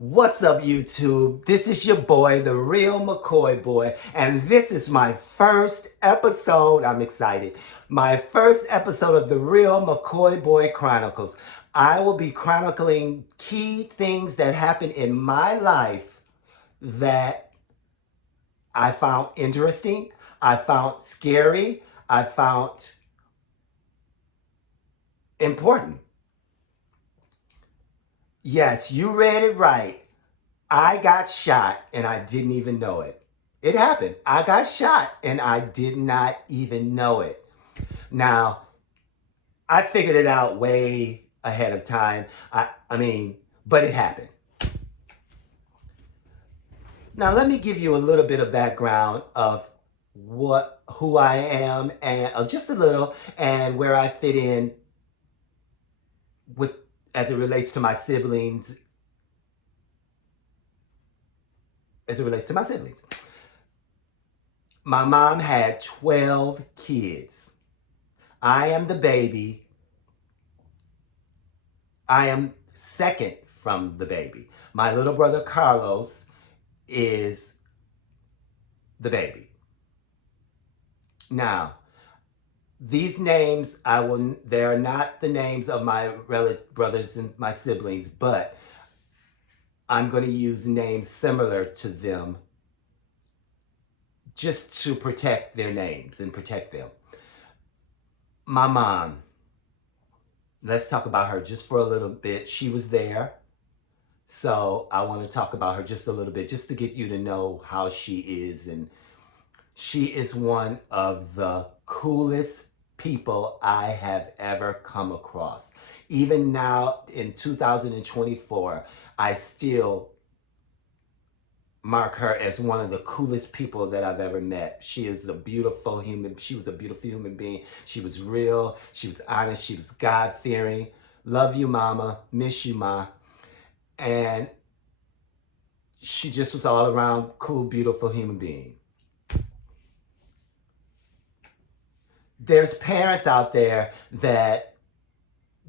What's up, YouTube? This is your boy, the real McCoy boy, and this is my first episode. I'm excited. My first episode of the Real McCoy Boy Chronicles. I will be chronicling key things that happened in my life that I found interesting, I found scary, I found important. Yes, you read it right. I got shot and I didn't even know it. It happened. I got shot and I did not even know it. Now, I figured it out way ahead of time. But it happened. Now, let me give you a little bit of background of who I am and just a little and where I fit in with as it relates to my siblings as it relates to my siblings. My mom had 12 kids. I am the baby. I am second from the baby. My little brother Carlos is the baby. Now, these names they're not the names of my brothers and my siblings, but I'm going to use names similar to them just to protect their names and protect them. My mom, let's talk about her just for a little bit. She was there. So I want to talk about her just a little bit, just to get you to know how she is. And she is one of the coolest people I have ever come across. Even now in 2024, I still mark her as one of the coolest people that I've ever met. She was a beautiful human being. She was real, she was honest, she was God-fearing. Love you, mama. Miss you, ma. And she just was all around cool, beautiful human being. There's parents out there that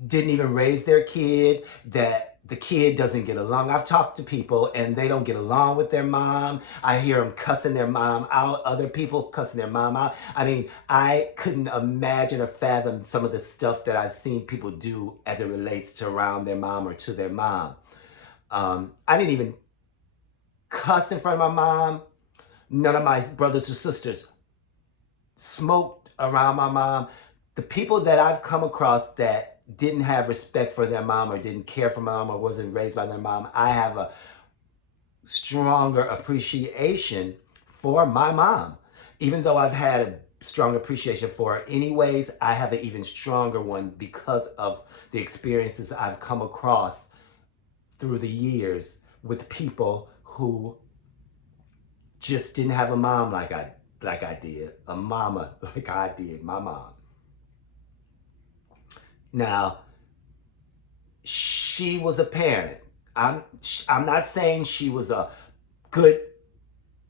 didn't even raise their kid, that the kid doesn't get along. I've talked to people and they don't get along with their mom. I hear them cussing their mom out, other people cussing their mom out. I mean, I couldn't imagine or fathom some of the stuff that I've seen people do as it relates to around their mom or to their mom. I didn't even cuss in front of my mom. None of my brothers or sisters smoked around my mom. The people that I've come across that didn't have respect for their mom or didn't care for mom or wasn't raised by their mom, I have a stronger appreciation for my mom. Even though I've had a strong appreciation for her anyways, I have an even stronger one because of the experiences I've come across through the years with people who just didn't have a mom like I did, a mama like I did, my mom. Now, she was a parent. I'm not saying she was a good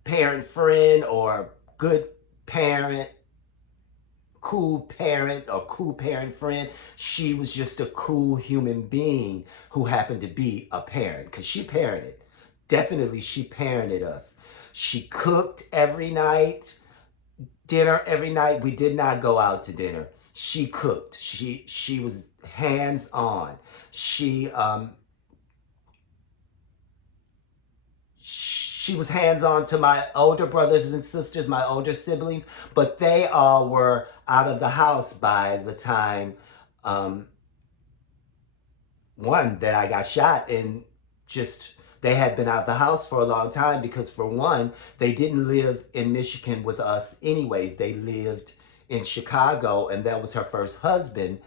parent friend or good parent, cool parent or cool parent friend. She was just a cool human being who happened to be a parent because she parented. Definitely, she parented us. She cooked every night, dinner every night. We did not go out to dinner. She cooked. She was hands on. She was hands on to my older brothers and sisters, my older siblings, but they all were out of the house by the time um, one that I got shot, and just they had been out of the house for a long time because for one, they didn't live in Michigan with us anyways. They lived in Chicago, and that was her first husband,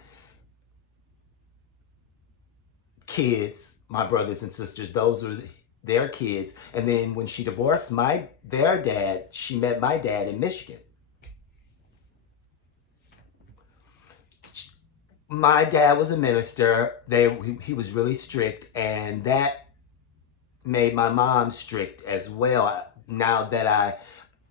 kids, my brothers and sisters. Those were their kids. And then when she divorced their dad, she met my dad in Michigan. My dad was a minister. He was really strict, and that made my mom strict as well. Now that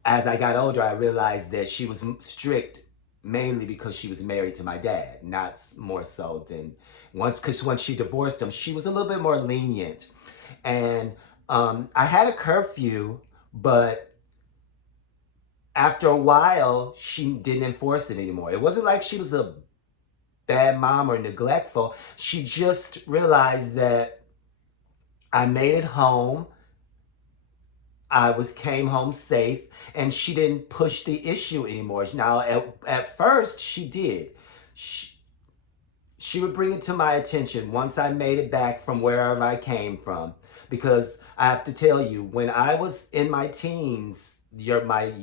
as I got older, I realized that she was strict mainly because she was married to my dad, not more so than because once she divorced him, she was a little bit more lenient. And I had a curfew, but after a while, she didn't enforce it anymore. It wasn't like she was a bad mom or neglectful. She just realized that I made it home. Came home safe, and she didn't push the issue anymore. Now, at first, she did. She, she would bring it to my attention once I made it back from wherever I came from. Because I have to tell you, when I was in my teens, my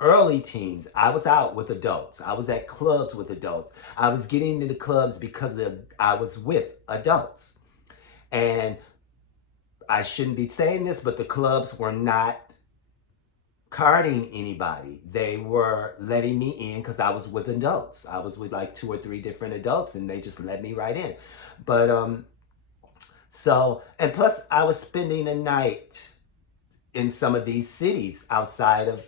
early teens, I was out with adults. I was at clubs with adults. I was getting into clubs because I was with adults. And I shouldn't be saying this, but the clubs were not carding anybody. They were letting me in because I was with adults. I was with like 2 or 3 different adults, and they just let me right in. But so, and plus I was spending a night in some of these cities outside of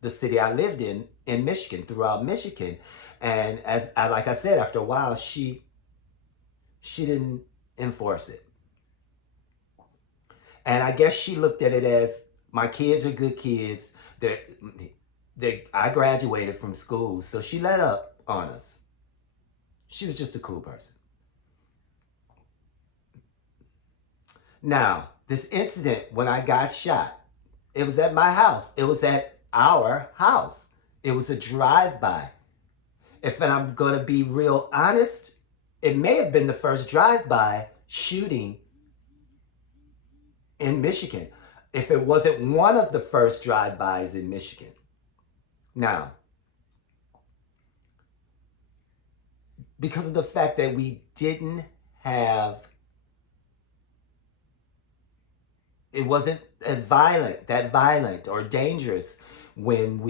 the city I lived in Michigan, throughout Michigan. And like I said, after a while, she didn't enforce it. And I guess she looked at it as, my kids are good kids. I graduated from school, so she let up on us. She was just a cool person. Now, this incident when I got shot, it was at my house. It was at our house. It was a drive-by. If I'm going to be real honest, it may have been the first drive-by shooting in Michigan, if it wasn't one of the first drive-bys in Michigan. Now, because of the fact that we didn't have, it wasn't as violent or dangerous when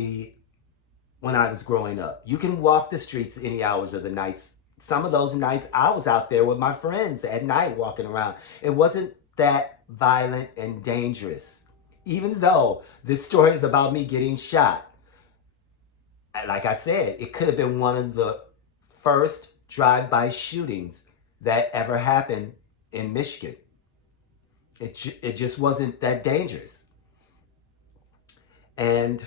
I was growing up. You can walk the streets any hours of the nights. Some of those nights I was out there with my friends at night walking around. It wasn't that violent and dangerous. Even though this story is about me getting shot, like I said, it could have been one of the first drive-by shootings that ever happened in Michigan. It just wasn't that dangerous. And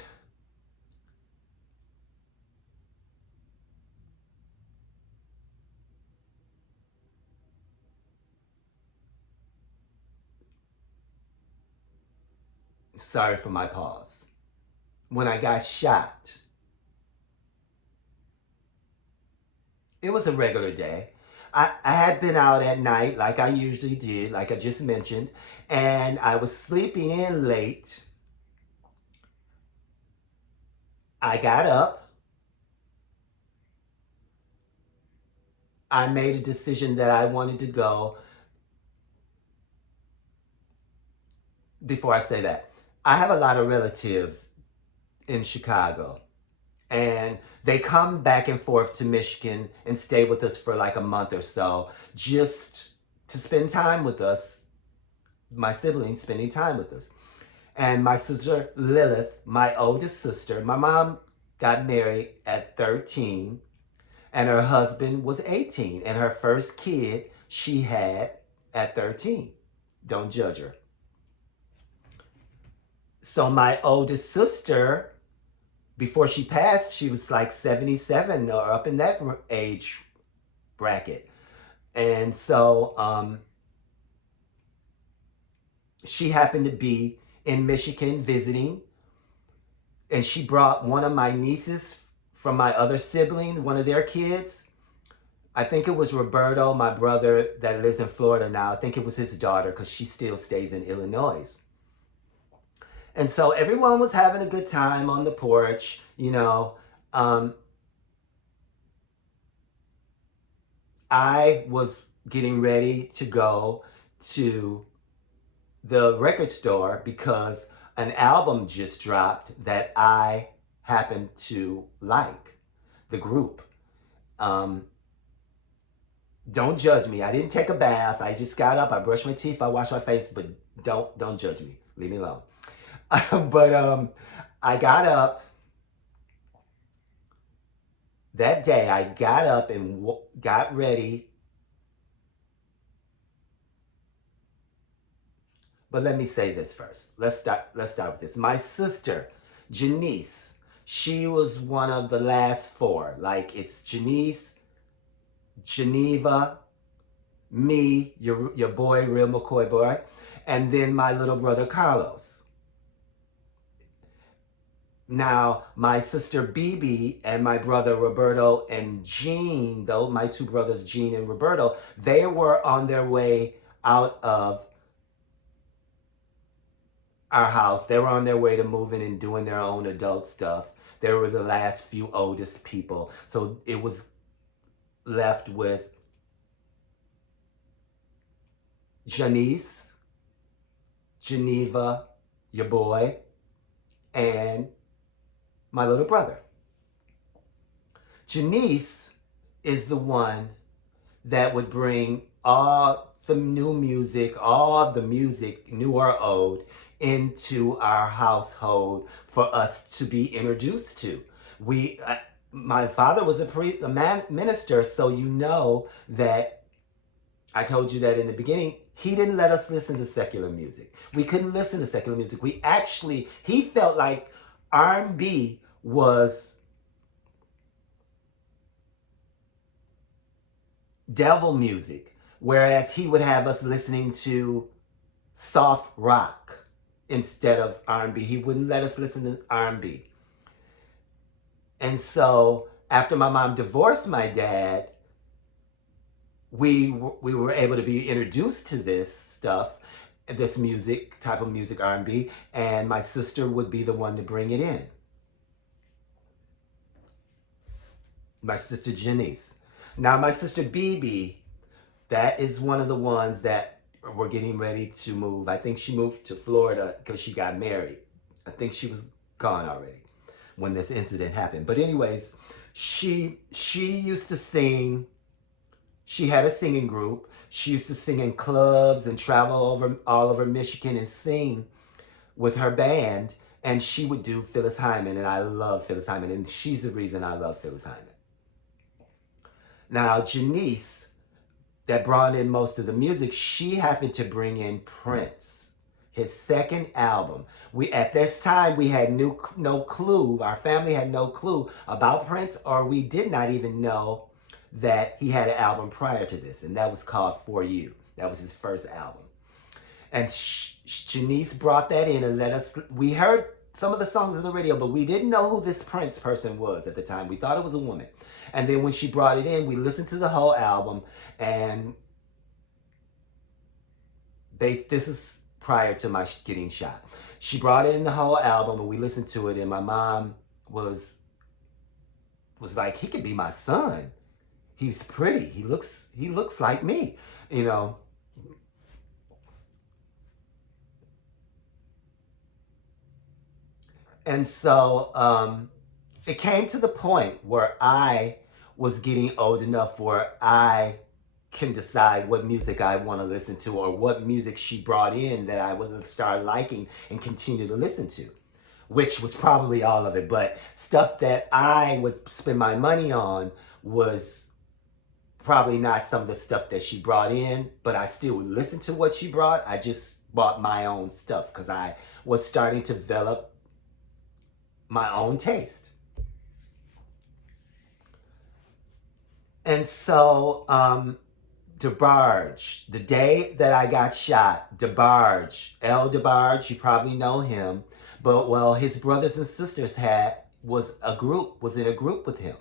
sorry for my pause. When I got shot, it was a regular day. I had been out at night like I usually did, like I just mentioned, and I was sleeping in late. I got up. I made a decision that I wanted to go. Before I say that, I have a lot of relatives in Chicago, and they come back and forth to Michigan and stay with us for like a month or so, just to spend time with us, my siblings spending time with us. And my sister Lilith, my oldest sister, my mom got married at 13, and her husband was 18, and her first kid she had at 13. Don't judge her. So my oldest sister, before she passed, she was like 77 or up in that age bracket. And so she happened to be in Michigan visiting, and she brought one of my nieces from my other sibling, one of their kids. I think it was Roberto, my brother that lives in Florida now. I think it was his daughter, because she still stays in Illinois. And so everyone was having a good time on the porch, you know. I was getting ready to go to the record store because an album just dropped that I happen to like, the group. Um, don't judge me. I didn't take a bath. I just got up. I brushed my teeth. I washed my face. But don't judge me. Leave me alone. But I got up that day. I got up and got ready But let me say this first. Let's start with this. My sister, Janice, she was one of the last four. Like it's Janice, Geneva, me, your boy, Real McCoy boy, and then my little brother Carlos. Now, my sister Bibi and my brother Roberto and Gene, though my two brothers Gene and Roberto, they were on their way out of our house. They were on their way to moving and doing their own adult stuff. They were the last few oldest people. So it was left with Janice, Geneva, your boy, and my little brother. Janice is the one that would bring all the new music, new or old, into our household for us to be introduced to. My father was a minister, so you know that I told you that in the beginning. He didn't let us listen to secular music. We couldn't listen to secular music. He felt like R&B was devil music, whereas he would have us listening to soft rock instead of R&B. He wouldn't let us listen to R&B. And so after my mom divorced my dad, we were able to be introduced to this stuff, this music, type of music, R&B, and my sister would be the one to bring it in. My sister Janice. Now my sister Bibi, that is one of the ones that were getting ready to move. I think she moved to Florida because she got married. I think she was gone already when this incident happened. But anyways, she used to sing. She had a singing group. She used to sing in clubs and travel all over Michigan and sing with her band. And she would do Phyllis Hyman, and I love Phyllis Hyman, and she's the reason I love Phyllis Hyman. Now, Janice, that brought in most of the music, she happened to bring in Prince, his second album. At this time, we had no clue, our family had no clue about Prince, or we did not even know that he had an album prior to this, and that was called For You. That was his first album. And Janice brought that in and we heard some of the songs on the radio, but we didn't know who this Prince person was at the time. We thought it was a woman. And then when she brought it in, we listened to the whole album, and this is prior to my getting shot. She brought in the whole album, and we listened to it, and my mom was like, he could be my son. He's pretty. He looks like me, you know. And so it came to the point where I was getting old enough where I can decide what music I want to listen to, or what music she brought in that I would start liking and continue to listen to, which was probably all of it. But stuff that I would spend my money on was probably not some of the stuff that she brought in, but I still would listen to what she brought. I just bought my own stuff because I was starting to develop my own taste. And so DeBarge, the day that I got shot, DeBarge, L. DeBarge, you probably know him, but well, his brothers and sisters was in a group with him.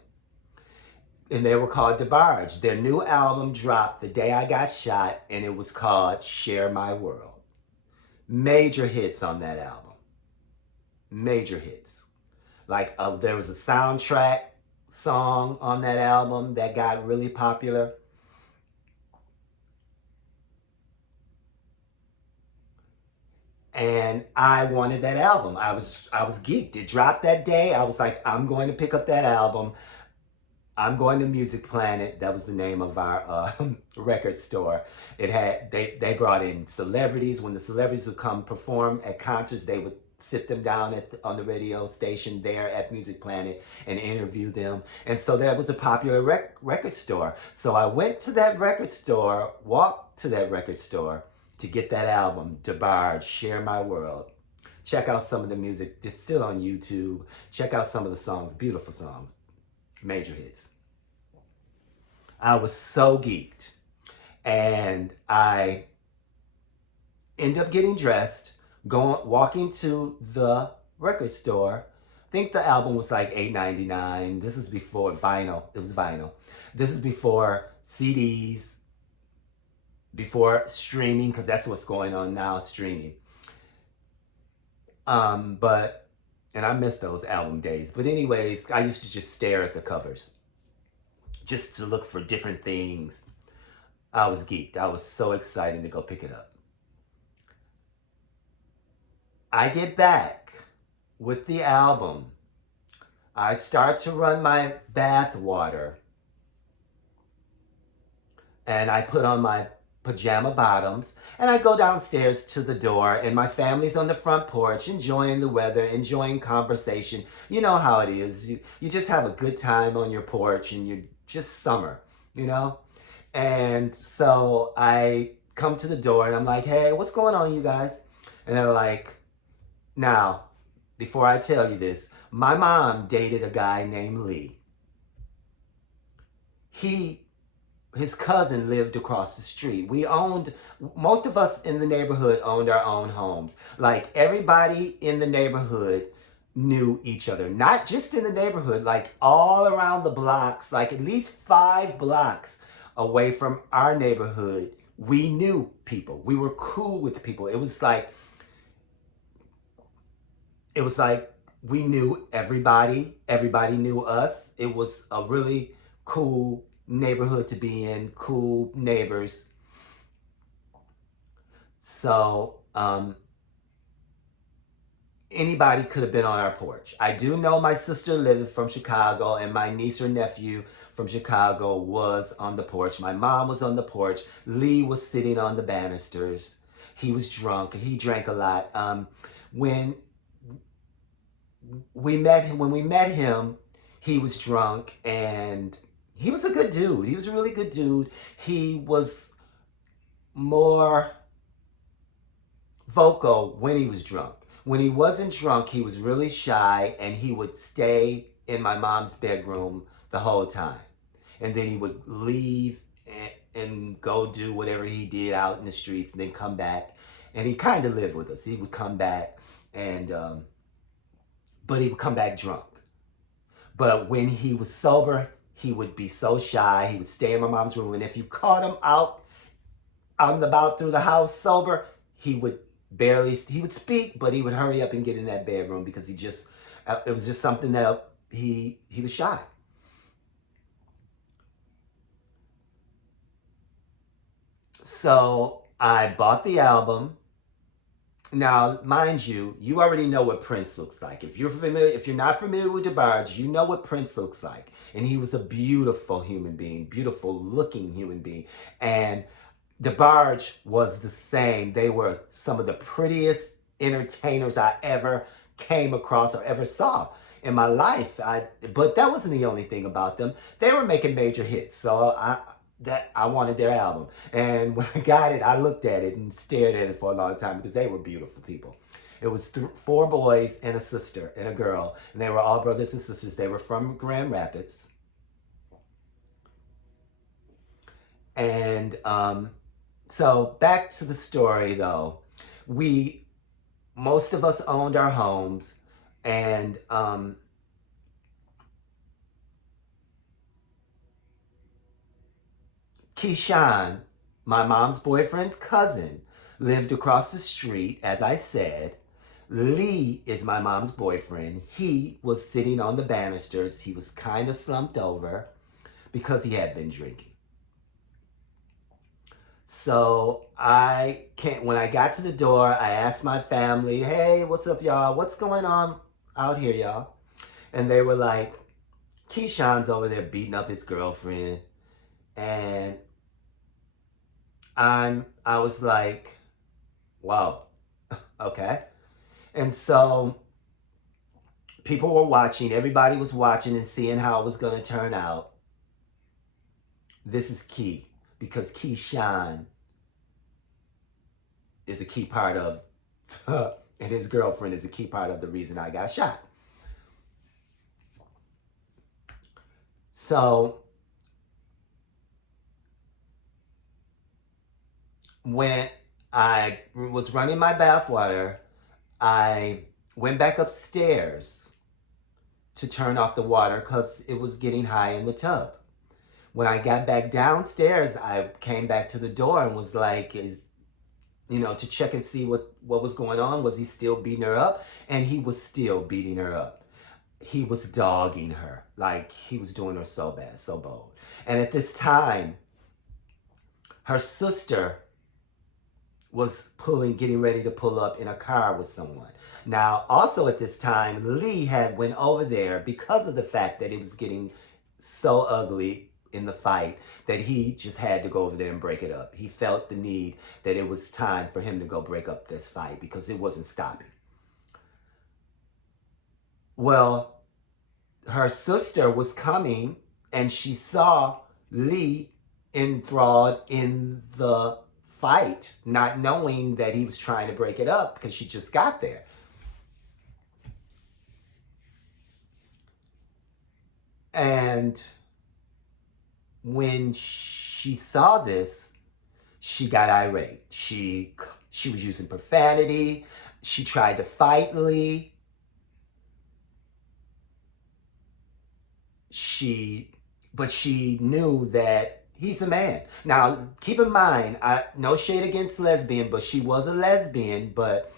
And they were called DeBarge. Their new album dropped the day I got shot, and it was called Share My World. Major hits on that album. Major hits. Like there was a soundtrack song on that album that got really popular. And I wanted that album. I was geeked. It dropped that day. I was like, I'm going to pick up that album. I'm going to Music Planet. That was the name of our record store. They brought in celebrities. When the celebrities would come perform at concerts, they would sit them down on the radio station there at Music Planet and interview them. And so that was a popular record store. So I went to that record store, walked to that record store, to get that album, DeBarge, Share My World. Check out some of the music. It's still on YouTube. Check out some of the songs. Beautiful songs. Major hits. I was so geeked. And I end up getting dressed, walking to the record store. I think the album was like $8.99. This is before vinyl. It was vinyl. This is before CDs, before streaming, because that's what's going on now, streaming. But and I miss those album days. But anyways, I used to just stare at the covers, just to look for different things. I was geeked. I was so excited to go pick it up. I get back with the album. I start to run my bath water. And I put on my pajama bottoms. And I go downstairs to the door. And my family's on the front porch, enjoying the weather, enjoying conversation. You know how it is. You just have a good time on your porch. And you're just summer, you know? And so I come to the door. And I'm like, hey, what's going on, you guys? And they're like, now, before I tell you this, my mom dated a guy named Lee. His cousin lived across the street. Most of us in the neighborhood owned our own homes. Like everybody in the neighborhood knew each other. Not just in the neighborhood, like all around the blocks, like at least 5 blocks away from our neighborhood, we knew people. We were cool with people. It was like we knew everybody. Everybody knew us. It was a really cool neighborhood to be in, cool neighbors. So anybody could have been on our porch. I do know my sister lived from Chicago, and my niece or nephew from Chicago was on the porch. My mom was on the porch. Lee was sitting on the banisters. He was drunk. He drank a lot. When we met him, he was drunk, and he was a good dude. He was a really good dude. He was more vocal when he was drunk. When he wasn't drunk, he was really shy, and he would stay in my mom's bedroom the whole time. And then he would leave and go do whatever he did out in the streets, and then come back. And he kind of lived with us. He would come back, and but he would come back drunk. But when he was sober, he would be so shy. He would stay in my mom's room. And if you caught him out and about through the house sober, he would speak, but he would hurry up and get in that bedroom because it was just something that he was shy. So I bought the album. Now, mind you, you already know what Prince looks like. If you're not familiar with DeBarge, you know what Prince looks like. And he was a beautiful human being, beautiful looking human being. And DeBarge was the same. They were some of the prettiest entertainers I ever came across or ever saw in my life. But that wasn't the only thing about them. They were making major hits. So I wanted their album. And when I got it, I looked at it and stared at it for a long time because they were beautiful people. It was 4 boys and a sister and a girl. And they were all brothers and sisters. They were from Grand Rapids. And so back to the story though. Most of us owned our homes, and Keyshawn, my mom's boyfriend's cousin, lived across the street, as I said. Lee is my mom's boyfriend. He was sitting on the banisters. He was kind of slumped over because he had been drinking. So when I got to the door, I asked my family, hey, what's up, y'all? What's going on out here, y'all? And they were like, Keyshawn's over there beating up his girlfriend. And I was like, wow, okay. And so people were watching, everybody was watching and seeing how it was going to turn out. This is key, because Keyshawn is a key part of, and his girlfriend is a key part of the reason I got shot. So when I was running my bathwater, I went back upstairs to turn off the water because it was getting high in the tub. When I got back downstairs, I came back to the door and was like, to check and see what was going on. Was he still beating her up? And he was still beating her up. He was dogging her. Like, he was doing her so bad, so bold. And at this time, her sister was getting ready to pull up in a car with someone. Now, also at this time, Lee had went over there because of the fact that it was getting so ugly in the fight that he just had to go over there and break it up. He felt the need that it was time for him to go break up this fight because it wasn't stopping. Well, her sister was coming and she saw Lee enthralled in the fight, not knowing that he was trying to break it up because she just got there. And when she saw this, she got irate. She was using profanity. She tried to fight Lee. But she knew that he's a man. Now, keep in mind, no shade against lesbian, but she was a lesbian, but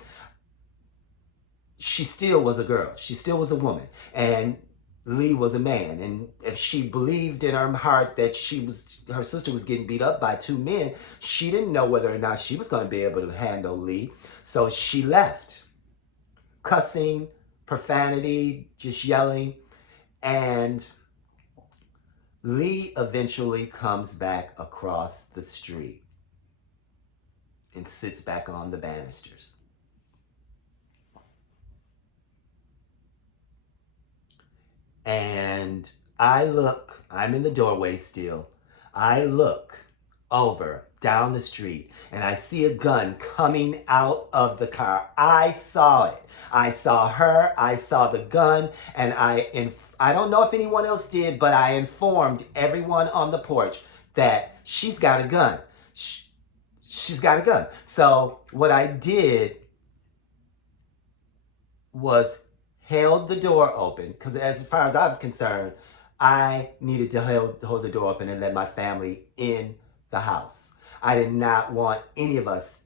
she still was a girl. She still was a woman. And Lee was a man. And if she believed in her heart that her sister was getting beat up by two men, she didn't know whether or not she was going to be able to handle Lee. So she left. Cussing, profanity, just yelling. And Lee eventually comes back across the street and sits back on the banisters. And I'm in the doorway still. I look over down the street and I see a gun coming out of the car. I saw it. I saw her, I saw the gun, and I don't know if anyone else did, but I informed everyone on the porch that she's got a gun. She's got a gun. So what I did was held the door open, because as far as I'm concerned, I needed to hold the door open and let my family in the house. I did not want any of us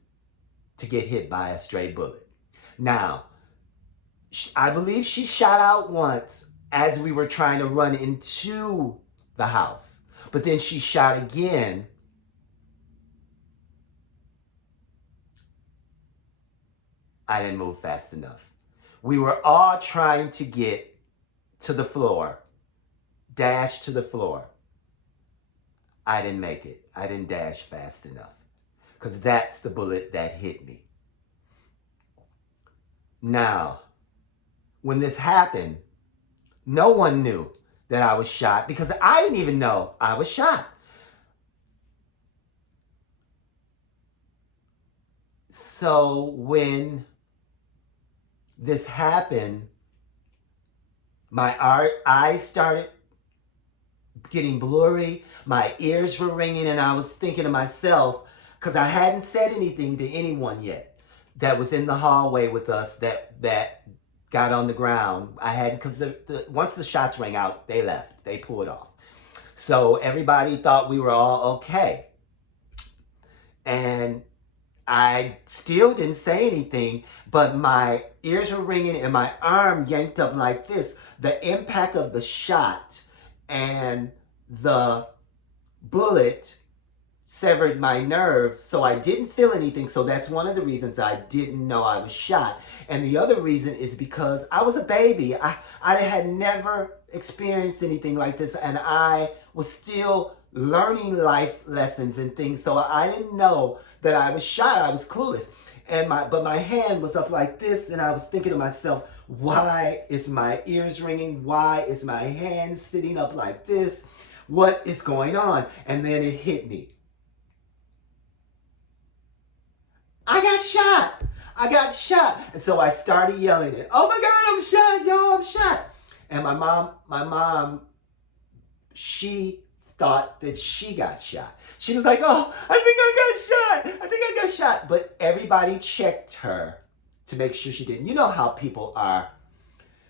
to get hit by a stray bullet. Now, I believe she shot out once as we were trying to run into the house, but then she shot again. I didn't move fast enough. We were all trying to get to the floor, dash to the floor. I didn't make it. I didn't dash fast enough because that's the bullet that hit me. Now, when this happened, no one knew that I was shot because I didn't even know I was shot. So when this happened, my eyes started getting blurry, my ears were ringing, and I was thinking to myself, because I hadn't said anything to anyone yet that was in the hallway with us that got on the ground. I hadn't, because once the shots rang out, they left. They pulled off. So everybody thought we were all okay. And I still didn't say anything, but my ears were ringing and my arm yanked up like this. The impact of the shot and the bullet severed my nerve, so I didn't feel anything. So that's one of the reasons I didn't know I was shot. And the other reason is because I was a baby. I had never experienced anything like this, and I was still learning life lessons and things. So I didn't know that I was shot. I was clueless. But my hand was up like this, and I was thinking to myself, why is my ears ringing? Why is my hand sitting up like this? What is going on? And then it hit me. I got shot. I got shot. And so I started yelling it. Oh my God, I'm shot, y'all, I'm shot. And my mom, she thought that she got shot. She was like, oh, I think I got shot. I think I got shot. But everybody checked her to make sure she didn't. You know how people are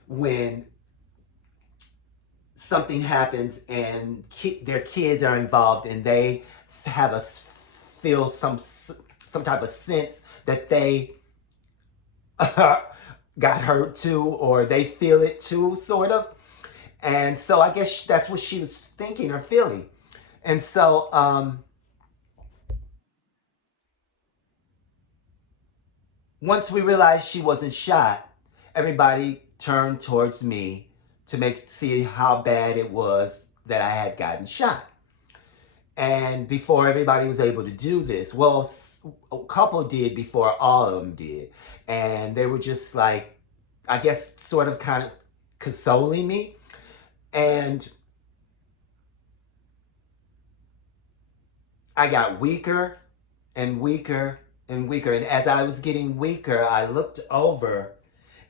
when something happens and their kids are involved and they have a feel some type of sense that they got hurt too, or they feel it too, sort of. And so I guess that's what she was thinking or feeling. And so once we realized she wasn't shot, everybody turned towards me to see how bad it was that I had gotten shot. And before everybody was able to do this, well, a couple did before all of them did. And they were just like, I guess, sort of kind of consoling me. And I got weaker and weaker and weaker. And as I was getting weaker, I looked over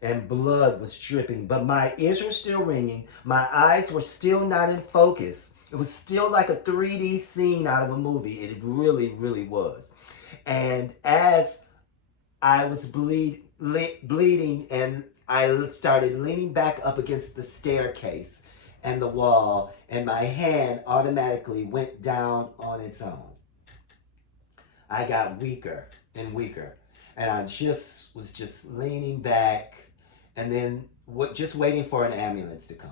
and blood was dripping, but my ears were still ringing. My eyes were still not in focus. It was still like a 3D scene out of a movie. It really, really was. And as I was bleeding, and I started leaning back up against the staircase and the wall, and my hand automatically went down on its own. I got weaker and weaker, and I was just leaning back, and then just waiting for an ambulance to come.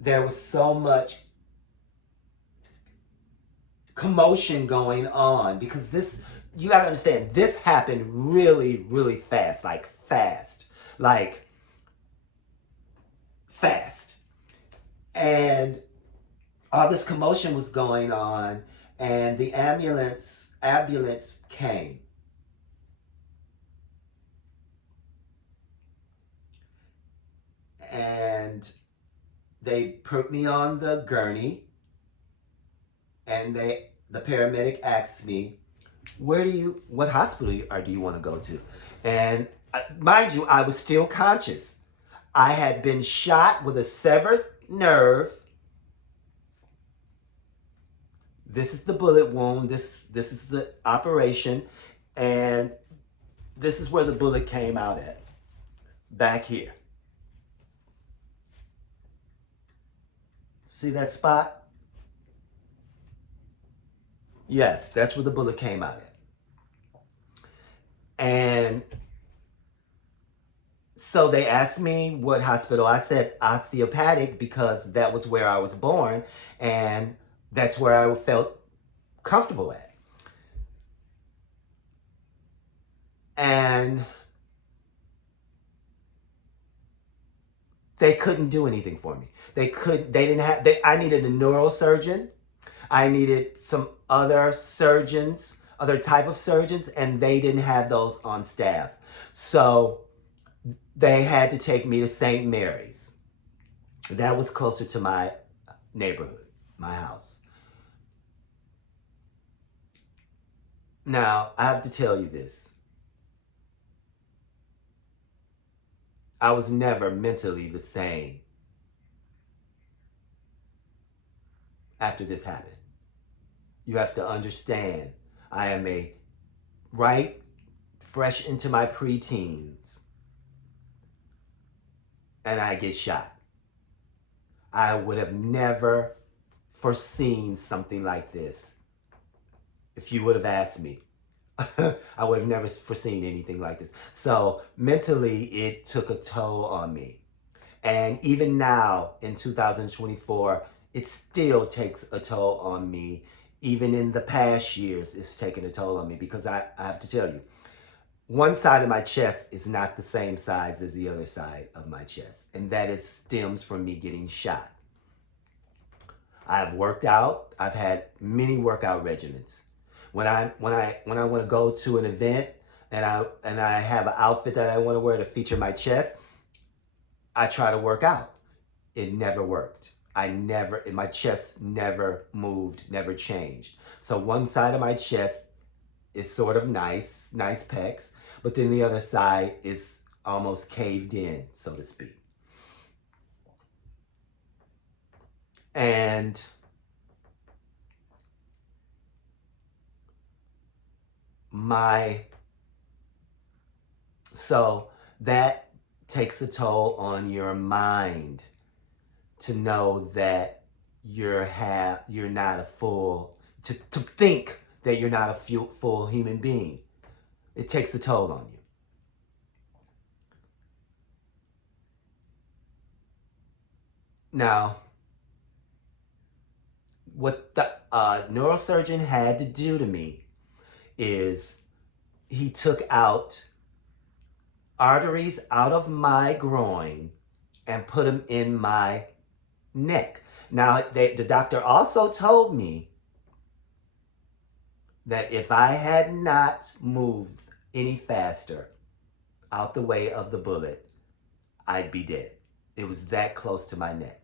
There was so much commotion going on because you got to understand, this happened really, really fast, like fast. And all this commotion was going on, and the ambulance came. And they put me on the gurney, and the paramedic asked me, what hospital do you want to go to? And mind you, I was still conscious. I had been shot with a severed nerve. This is the bullet wound. This is the operation, and this is where the bullet came out at. Back here. See that spot? Yes, that's where the bullet came out at. And so they asked me what hospital. I said osteopathic because that was where I was born, and that's where I felt comfortable at. And they couldn't do anything for me. They didn't have, I needed a neurosurgeon. I needed some other surgeons, other type of surgeons, and they didn't have those on staff. So they had to take me to St. Mary's. That was closer to my neighborhood, my house. Now, I have to tell you this. I was never mentally the same after this happened. You have to understand, I am fresh into my preteens, and I get shot. I would have never foreseen something like this if you would have asked me. I would have never foreseen anything like this. So mentally, it took a toll on me. And even now in 2024, it still takes a toll on me. Even in the past years, it's taken a toll on me because I have to tell you, one side of my chest is not the same size as the other side of my chest. And that stems from me getting shot. I've worked out. I've had many workout regimens. When I want to go to an event and I have an outfit that I want to wear to feature my chest, I try to work out. It never worked. My chest never moved, never changed. So one side of my chest is sort of nice, nice pecs, but then the other side is almost caved in, so to speak. And my, so that takes a toll on your mind to know that you're not a full, to think that you're not a full human being. It takes a toll on you. Now, what the neurosurgeon had to do to me is he took out arteries out of my groin and put them in my neck. Now, the doctor also told me that if I had not moved any faster out the way of the bullet, I'd be dead. It was that close to my neck.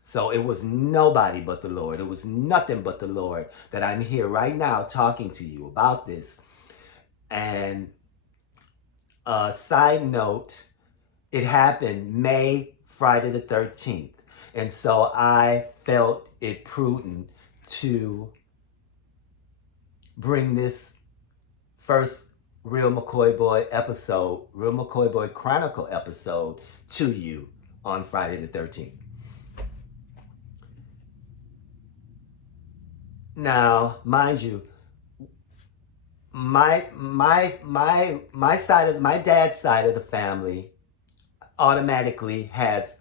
So it was nobody but the Lord. It was nothing but the Lord that I'm here right now talking to you about this. And a side note, it happened Friday the 13th. And so I felt it prudent to bring this first Real McCoy Boy episode, Real McCoy Boy Chronicle episode to you on Friday the 13th. Now, mind you, my side of my dad's side of the family automatically has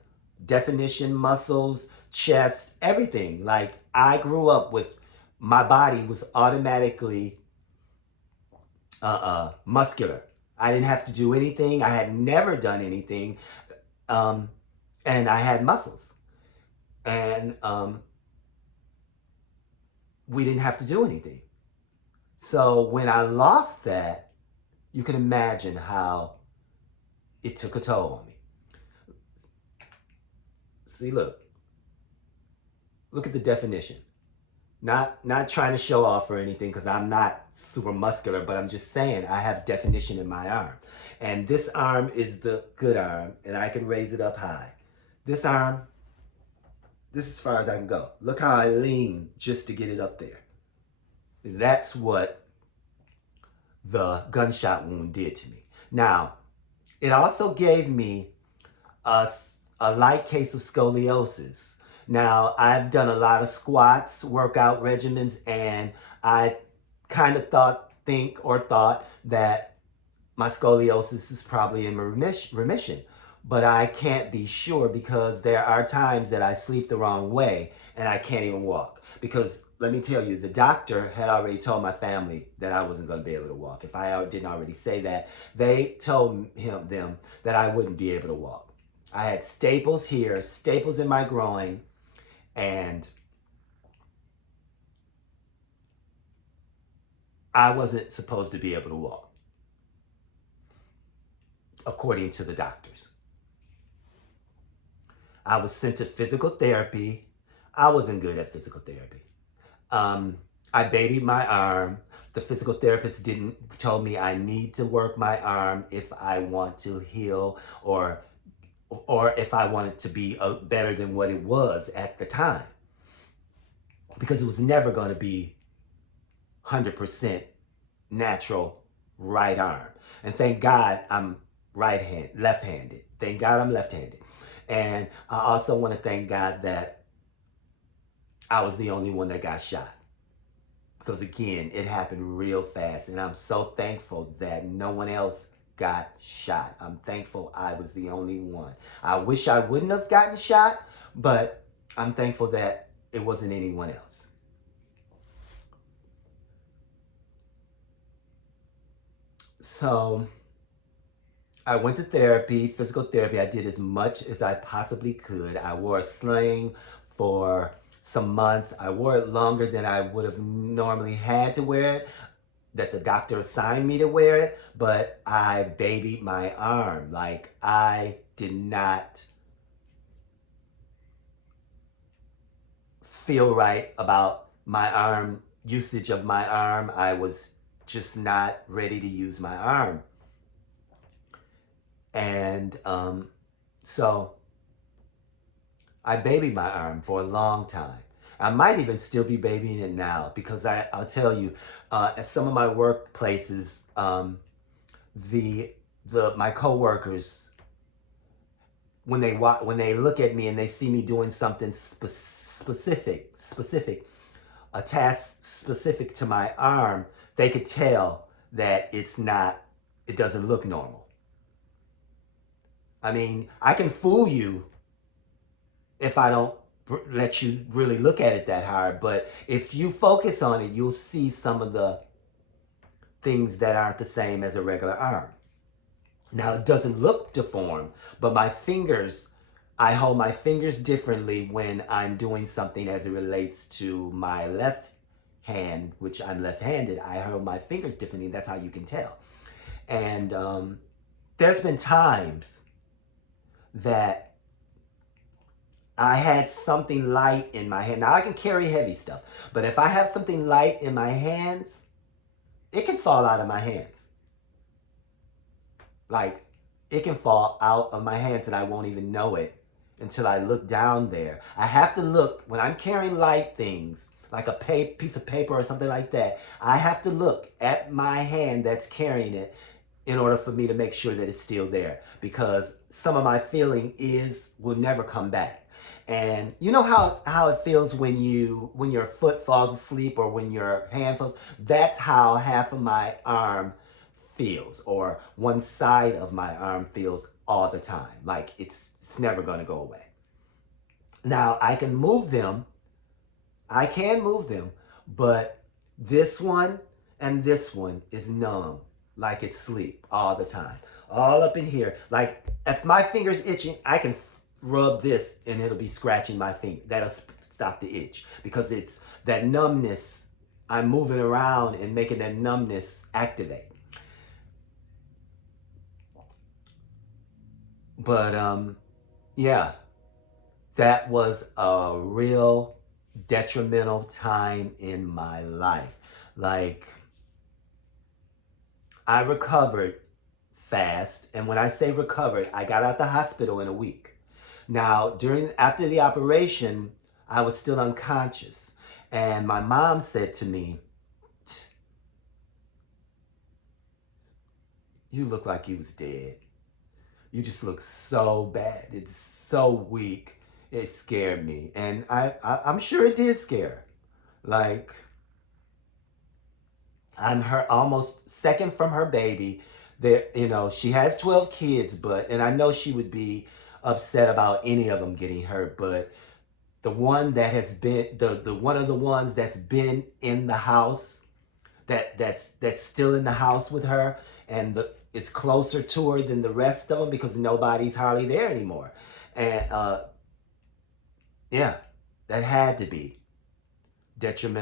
definition, muscles, chest, everything. Like I grew up with, my body was automatically muscular. I didn't have to do anything. I had never done anything, and I had muscles, and we didn't have to do anything. So when I lost that, you can imagine how it took a toll on me. See, look at the definition. Not trying to show off or anything because I'm not super muscular, but I'm just saying I have definition in my arm. And this arm is the good arm, and I can raise it up high. This arm, this is as far as I can go. Look how I lean just to get it up there. That's what the gunshot wound did to me. Now, it also gave me a, a light case of scoliosis. Now, I've done a lot of squats, workout regimens, and I kind of thought that my scoliosis is probably in remission. But I can't be sure because there are times that I sleep the wrong way and I can't even walk. Because let me tell you, the doctor had already told my family that I wasn't going to be able to walk. If I didn't already say that, they told them that I wouldn't be able to walk. I had staples here, staples in my groin, and I wasn't supposed to be able to walk, according to the doctors. I was sent to physical therapy. I wasn't good at physical therapy. I babied my arm. The physical therapist told me I need to work my arm if I want to heal or if I want it to be better than what it was at the time. Because it was never going to be 100% natural right arm. And thank God I'm left-handed. Thank God I'm left-handed. And I also want to thank God that I was the only one that got shot. Because again, it happened real fast. And I'm so thankful that no one else got shot. I'm thankful I was the only one. I wish I wouldn't have gotten shot, but I'm thankful that it wasn't anyone else. So I went to therapy, physical therapy. I did as much as I possibly could. I wore a sling for some months. I wore it longer than I would have normally had to wear it, that the doctor assigned me to wear it, but I babied my arm. Like I did not feel right about my arm, usage of my arm. I was just not ready to use my arm. And so I babied my arm for a long time. I might even still be babying it now because I'll tell you, at some of my workplaces, my coworkers, when they look at me and they see me doing something specific, a task specific to my arm, they could tell that it doesn't look normal. I mean, I can fool you if I don't let you really look at it that hard, but if you focus on it, you'll see some of the things that aren't the same as a regular arm. Now, it doesn't look deformed, but I hold my fingers differently when I'm doing something as it relates to my left hand, which I'm left-handed. I hold my fingers differently, and that's how you can tell. And there's been times that I had something light in my hand. Now, I can carry heavy stuff, but if I have something light in my hands, it can fall out of my hands. Like, it can fall out of my hands and I won't even know it until I look down there. I have to look, when I'm carrying light things, like a piece of paper or something like that, I have to look at my hand that's carrying it in order for me to make sure that it's still there, because some of my feeling will never come back. And you know how it feels when your foot falls asleep or when your hand falls? That's how half of my arm feels, or one side of my arm feels all the time. Like it's never gonna go away. Now I can move them, but this one and this one is numb, like it's sleep all the time. All up in here. Like if my finger's itching, I can rub this and it'll be scratching my finger. That'll stop the itch because it's that numbness. I'm moving around and making that numbness activate. But yeah, that was a real detrimental time in my life. Like, I recovered fast, and when I say recovered, I got out the hospital in a week. Now, after the operation, I was still unconscious, and my mom said to me, "You look like you was dead. You just look so bad. It's so weak." It scared me, and I'm sure it did scare her. Like, I'm her almost second from her baby. There, she has 12 kids, and I know she would be upset about any of them getting hurt, but the one that has been the one of the ones that's been in the house, that's still in the house with her, and it's closer to her than the rest of them because nobody's hardly there anymore. And yeah, that had to be detrimental